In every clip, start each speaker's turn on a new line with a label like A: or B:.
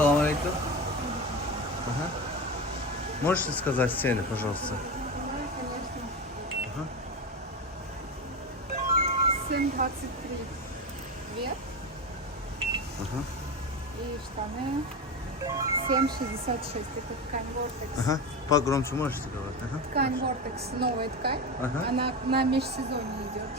A: Салам алейкум. Ага. Можете сказать цены, пожалуйста?
B: Да, конечно. 7,23 вверх
A: Ага.
B: и штаны 7,66. Это ткань Vortex.
A: Ага. Погромче можете говорить? Ага.
B: Ткань Vortex, новая ткань.
A: Ага.
B: Она на межсезонье идет.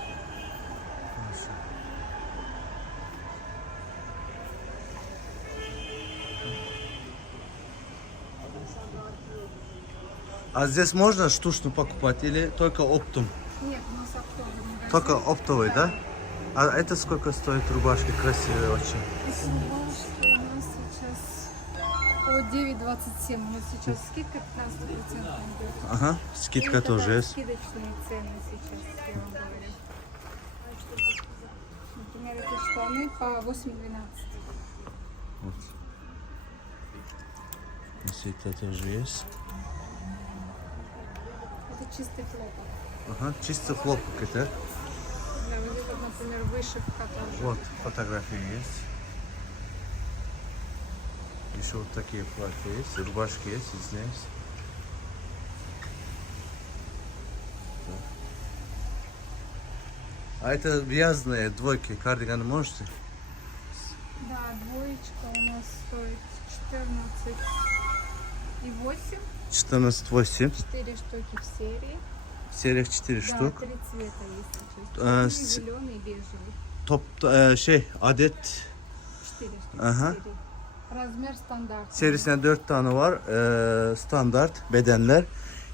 A: А здесь можно штучно покупать или только оптом?
B: Нет, у нас оптовый магазин.
A: Только оптовый, да? А это сколько стоит рубашки красивые очень?
B: Рубашки у нас сейчас по 9,27. У нас сейчас скидка 15% идет.
A: Ага, скидка
B: Это,
A: тоже
B: да,
A: есть.
B: Скидочные цены сейчас, я вам говорю. Например, эти штаны по 8,12.
A: Вот. Скидка тоже есть.
B: Это чистый хлопок.
A: Ага, чисто хлопок это.
B: Да, вот это, например, вышивка тоже.
A: Вот, фотографии есть. Еще вот такие платья есть, рубашки есть, здесь. А это вязаные двойки, кардиганы можете?
B: Да, двоечка у нас стоит 14 и 8.
A: 14,8.
B: 4 штуки в серии.
A: В сериях 4
B: Да,
A: штук.
B: три цвета есть. сейчас.
A: А,
B: Черный,
A: с-
B: зеленый и бежевый.
A: Top e, şey adet
B: 4 штуки
A: Ага.
B: в серии. Размер стандарт.
A: serisinde 4 tane var. E, standart bedenler.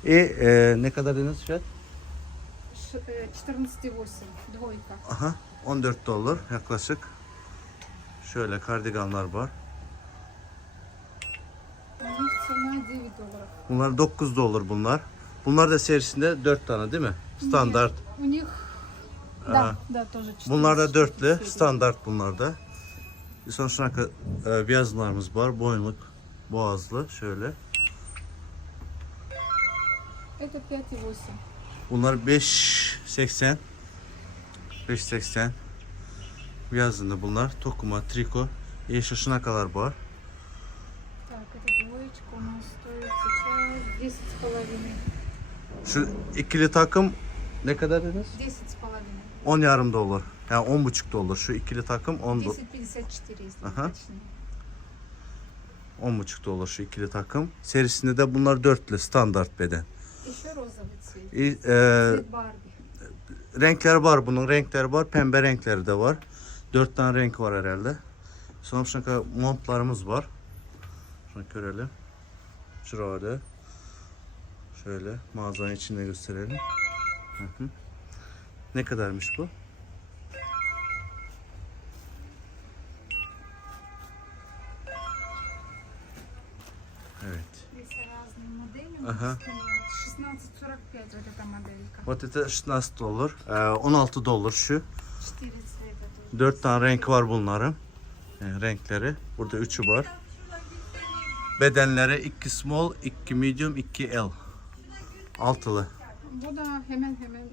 A: E, e, ne kadar dediniz fiyat?
B: Ш- э, 14,8. Двойка.
A: Aha 14 dolar yaklaşık. Şöyle kardiganlar var.
B: цена 9 долларов.
A: Bunlar 9 dolar bunlar. Bunlar da serisinde 4 tane değil mi? Standart.
B: У них...
A: А.
B: Да, да, тоже 14
A: Bunlar da
B: штук в
A: dörtlü.
B: серии.
A: Standart bunlar da. Bir sonra şuna kadar e, beyazlarımız var. Boynluk, boğazlı. Şöyle.
B: Это 5,8.
A: Bunlar 5.80 5.80 Yazında bunlar. Tokuma, triko. Yeşil şuna kadar var. Şu ikili takım ne kadar dediniz?
B: 10 с половиной.
A: 10 yarım dolar. Yani 10 buçuk dolar. Şu ikili takım 10 dolar.
B: 10,54, если
A: Ага.
B: точнее.
A: 10 buçuk dolar şu ikili takım. Serisinde de bunlar dörtlü standart beden.
B: Еще розовый цвет.
A: İ- e,
B: Цвет Барби.
A: renkler var bunun. Renkleri var. Pembe renkleri de var. 4 tane renk var herhalde. Sonra şuna montlarımız var. Şunu görelim. Şurada. Şöyle mağazanın içinde gösterelim. Hı hı. Ne kadarmış bu? Evet.
B: Есть разные модели. у
A: Ага.
B: нас стоят. 16,45 вот эта моделька.
A: Вот это 16 dolar. Ee, 16 dolar şu.
B: 4 цвета тоже.
A: 4 tane renk var bunların. Yani renkleri. Burada üçü var. Bedenleri 2 small, 2 medium, 2 L. Altılı.
B: Bu da hemen hemen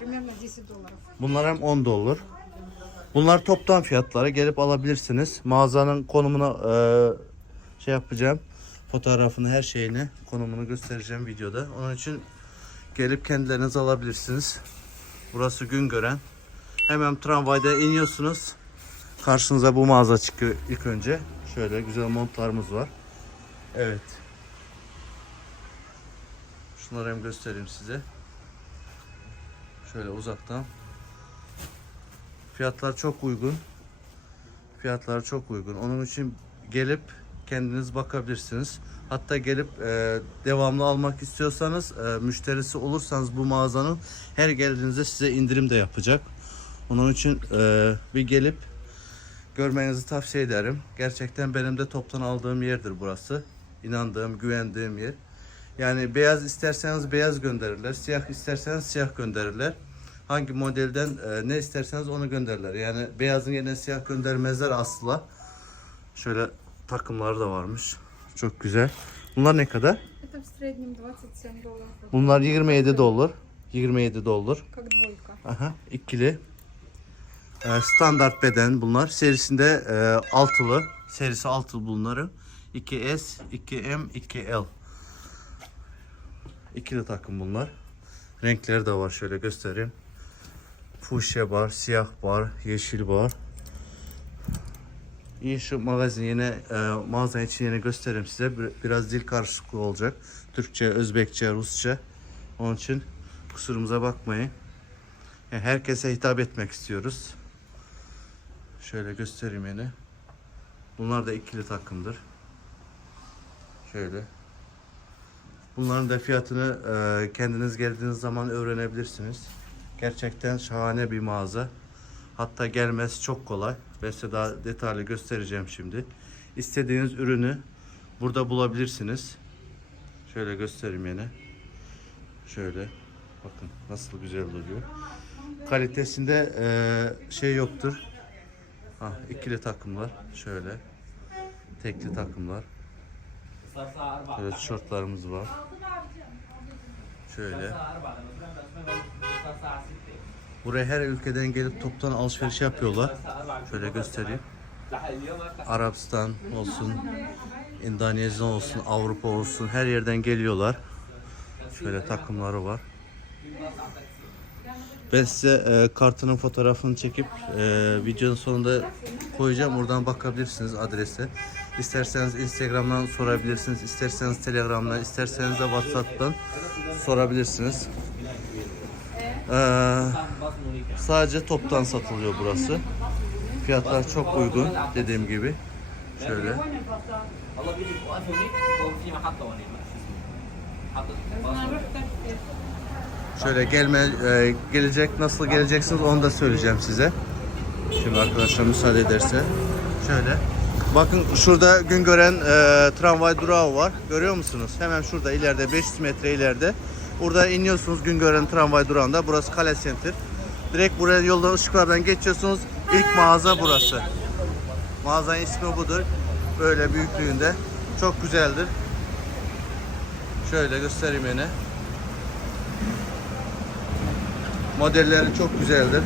B: bilmem ne dolar.
A: Bunlar hem 10 dolar. Bunlar toptan fiyatlara gelip alabilirsiniz. Mağazanın konumuna e, şey yapacağım. Fotoğrafını her şeyini konumunu göstereceğim videoda. Onun için gelip kendileriniz alabilirsiniz. Burası gün gören. Hemen tramvayda iniyorsunuz. Karşınıza bu mağaza çıkıyor ilk önce. Şöyle güzel montlarımız var. Evet. Şunları hem göstereyim size. Şöyle uzaktan. Fiyatlar çok uygun. Fiyatlar çok uygun. Onun için gelip kendiniz bakabilirsiniz. Hatta gelip e, devamlı almak istiyorsanız, e, müşterisi olursanız bu mağazanın her geldiğinizde size indirim de yapacak. Onun için e, bir gelip görmenizi tavsiye ederim. Gerçekten benim de toptan aldığım yerdir burası. İnandığım, güvendiğim yer. Yani beyaz isterseniz beyaz gönderirler. Siyah isterseniz siyah gönderirler. Hangi modelden e, ne isterseniz onu gönderirler. Yani beyazın yerine siyah göndermezler asla. Şöyle takımları da varmış. Çok güzel. Bunlar ne kadar? Bunlar 27 dolar. 27 dolar. Aha, ikili. E, standart beden bunlar. Serisinde e, altılı. Serisi altılı bunları. 2S, 2M, 2L. İkili takım bunlar. Renkleri de var şöyle göstereyim. Fuşya var, siyah var, yeşil var. İyi şu magazin yine e, mağazanın için yine göstereyim size. Bir- Biraz dil karışıklığı olacak. Türkçe, Özbekçe, Rusça. Onun için kusurumuza bakmayın. Yani herkese hitap etmek istiyoruz. Şöyle göstereyim yine. Bunlar da ikili takımdır. Şöyle. Bunların da fiyatını e, kendiniz geldiğiniz zaman öğrenebilirsiniz. Gerçekten şahane bir mağaza. Hatta gelmesi çok kolay. Ben size daha detaylı göstereceğim şimdi. İstediğiniz ürünü burada bulabilirsiniz. Şöyle göstereyim yine. Şöyle. Bakın nasıl güzel duruyor. Kalitesinde e, şey yoktur. Ah, ikili takımlar. Şöyle. Tekli takımlar. Şöyle tişörtlerimiz var. Şöyle. Buraya her ülkeden gelip toptan alışveriş yapıyorlar. Şöyle göstereyim. Arabistan olsun, Endonezya olsun, Avrupa olsun her yerden geliyorlar. Şöyle takımları var. Ben size e, kartının fotoğrafını çekip e, videonun sonunda koyacağım. Oradan bakabilirsiniz adrese. İsterseniz Instagram'dan sorabilirsiniz, isterseniz Telegram'dan, isterseniz de WhatsApp'tan sorabilirsiniz. Ee, sadece toptan satılıyor burası. Fiyatlar çok uygun dediğim gibi. Şöyle. Şöyle gelme e, gelecek nasıl geleceksiniz onu da söyleyeceğim size. Şimdi arkadaşlar müsaade ederse şöyle Bakın şurada Güngören e, tramvay durağı var. Görüyor musunuz? Hemen şurada ileride 500 metre ileride. Burada iniyorsunuz Güngören tramvay durağında. Burası Kale Center. Direkt buraya yoldan ışıklardan geçiyorsunuz. İlk mağaza burası. Mağazanın ismi budur. Böyle büyüklüğünde. Çok güzeldir. Şöyle göstereyim yine. Modelleri çok güzeldir.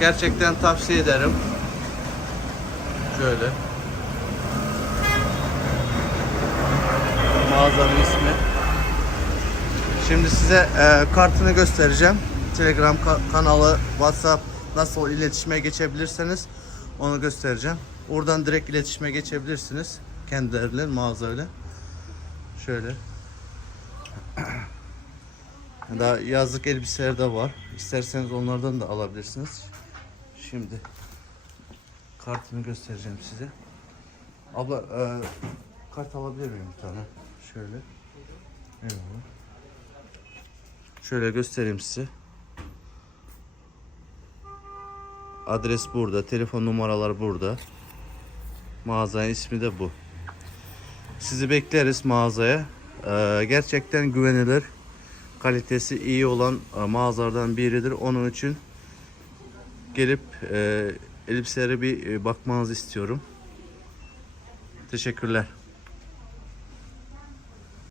A: Gerçekten tavsiye ederim. Şöyle. Mağazanın ismi. Şimdi size e, kartını göstereceğim. Telegram ka- kanalı, WhatsApp nasıl iletişime geçebilirseniz onu göstereceğim. Oradan direkt iletişime geçebilirsiniz. Kendileriyle, mağazayla. Şöyle. Daha yazlık elbiseler de var. İsterseniz onlardan da alabilirsiniz. Şimdi kartını göstereceğim size. Abla e, kart alabilir miyim bir tane? Şöyle. Eyvallah. Şöyle göstereyim size. Adres burada, telefon numaralar burada. Mağazanın ismi de bu. Sizi bekleriz mağazaya. Ee, gerçekten güvenilir, kalitesi iyi olan e, mağazalardan biridir. Onun için gelip e, elbiselere bir e, bakmanızı istiyorum. Teşekkürler.